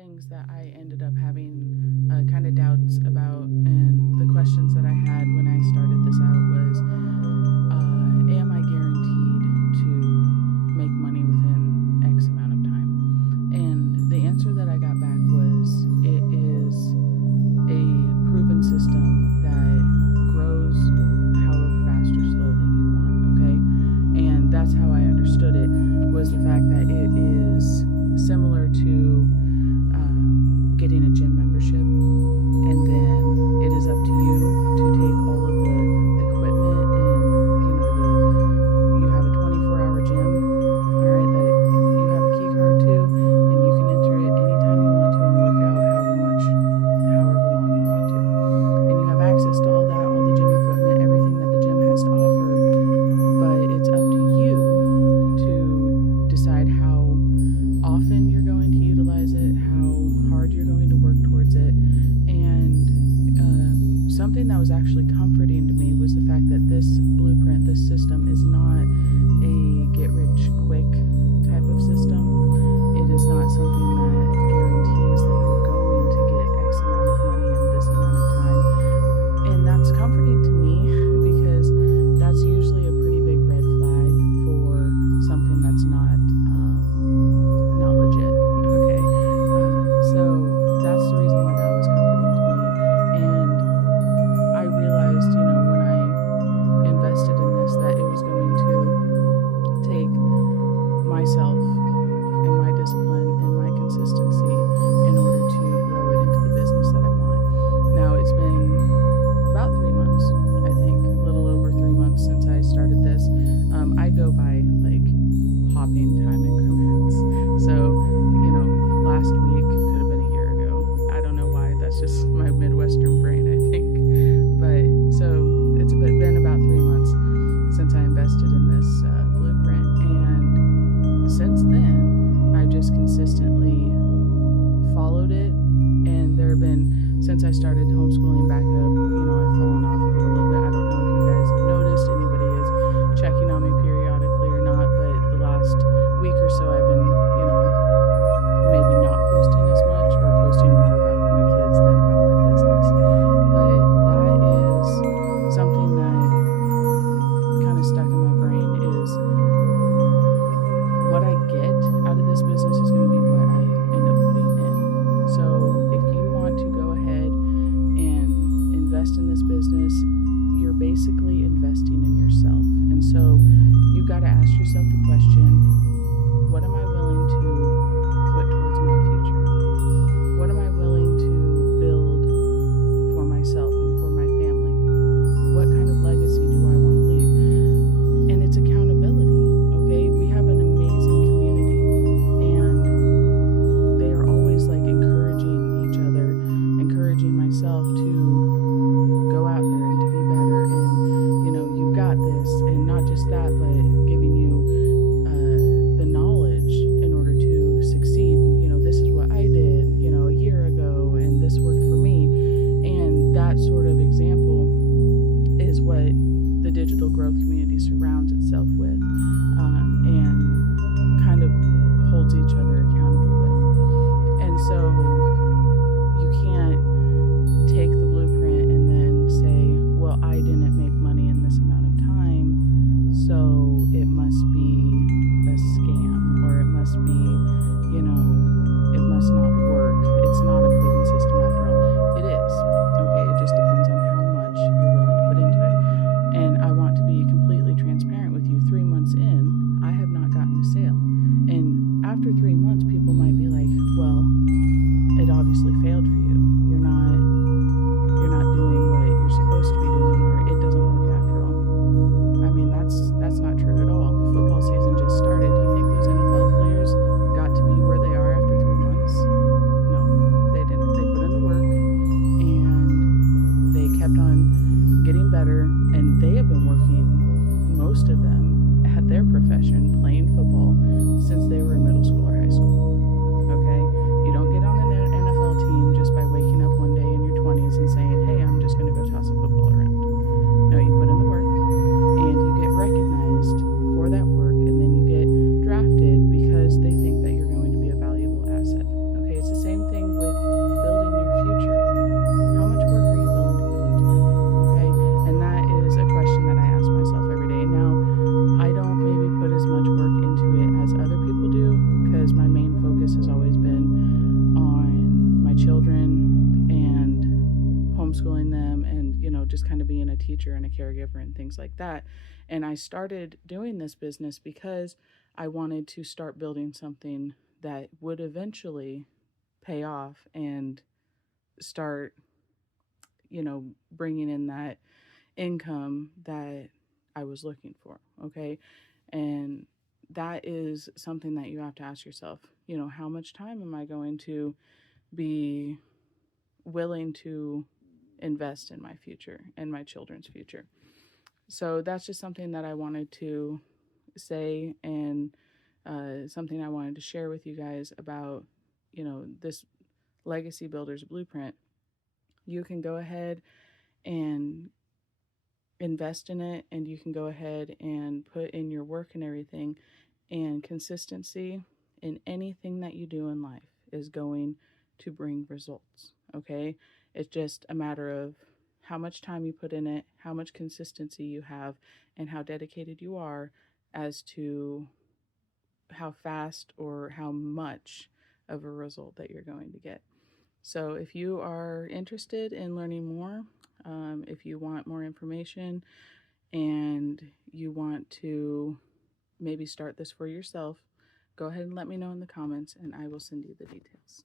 things that I ended up having kind of doubts about, and the questions that I had when I started this out was, am I guaranteed to make money within X amount of time? And the answer that I got back was, it is a proven system that grows however fast or slow that you want, okay? And that's how I understood it, was the fact that it is similar to getting a gym membership, and then it is up to you to take all of the equipment and you have a 24-hour gym, all right, that you have a key card to, and you can enter it anytime you want to and work out however long you want to, and you have access to all that, all the gym equipment, everything that the gym has to offer. But it's up to you to decide how often you're going to utilize it, how hard you're going to work towards it. And something that was actually comforting to me was the fact that this blueprint, this system, is not a get-rich-quick type of system. It is not something that guarantees that you're going to get X amount of money in this amount of time. And that's comforting to me, because that's usually a pretty big red flag for something that's not legit. Okay, so that's the reason why that was comforting to me. And I realized, when I invested in this, that it was going to take myself and my discipline and my consistency in order to grow it into the business that I want. Now, it's been about 3 months, I think, a little over 3 months since I started this. I go by hopping time increments. So, last week could have been a year ago. I don't know why. That's just my Midwestern brain, I think. But so it's been about 3 months since I invested in this blueprint, and since then I've just consistently followed it. And there have been, since I started homeschooling back up, I've fallen off of it a little bit. I don't know if you guys have noticed, anybody is checking on me periodically or not, but the last week or so I've been, maybe not posting as much, or posting more about my kids than about my business. But that is something that kind of stuck in my brain, is what I get out of this business is going to be what I end up putting in. So if you want to go ahead and invest in this business, you're basically investing in yourself. And so you've got to ask yourself the question, what am I willing to put towards my future? What am I willing to build for myself and for my family? What kind of legacy do I want to leave? And it's accountability, okay? We have an amazing community, and they are always encouraging each other, encouraging myself to go out there and to be better, and you've got this, and not just that, but giving you the knowledge in order to succeed. This is what I did, a year ago, and this worked for me. And that sort of example is what the digital growth community surrounds itself with, and kind of holds each other accountable with. And so you can't take the blueprint and then say, well, I didn't make money in this amount of time, so it must be a scam, or it must be, it must not work. It's not a proven system after all. It is, okay? It just depends on how much you're willing to put into it. And I want to be completely transparent with you. 3 months in, I have not gotten a sale. And after 3 months, people might be like, well, it obviously failed for you. You're not doing what you're supposed to be doing, or it doesn't work after all. I mean, that's not true at all. Football season just started. Do you think those NFL players got to be where they are after 3 months? No, they didn't. They put in the work, and they kept on getting better, and they have been working, most of them, at their profession, playing football, since they were in middle school or high school. Okay? You don't get on an NFL team just by waking up one day in your 20s and saying, hey, I'm just going to go toss a football around. No, you put in the work, and you get recognized for that work, and then you get drafted because they think that you're going to be a valuable asset. Okay, it's the same thing just kind of being a teacher and a caregiver and things like that. And I started doing this business because I wanted to start building something that would eventually pay off and start, bringing in that income that I was looking for. Okay. And that is something that you have to ask yourself, how much time am I going to be willing to invest in my future and my children's future? So that's just something that I wanted to say, and something I wanted to share with you guys about, this Legacy Builders Blueprint. You can go ahead and invest in it, and you can go ahead and put in your work and everything. And consistency in anything that you do in life is going to bring results. Okay. It's just a matter of how much time you put in it, how much consistency you have, and how dedicated you are as to how fast or how much of a result that you're going to get. So if you are interested in learning more, if you want more information and you want to maybe start this for yourself, go ahead and let me know in the comments and I will send you the details.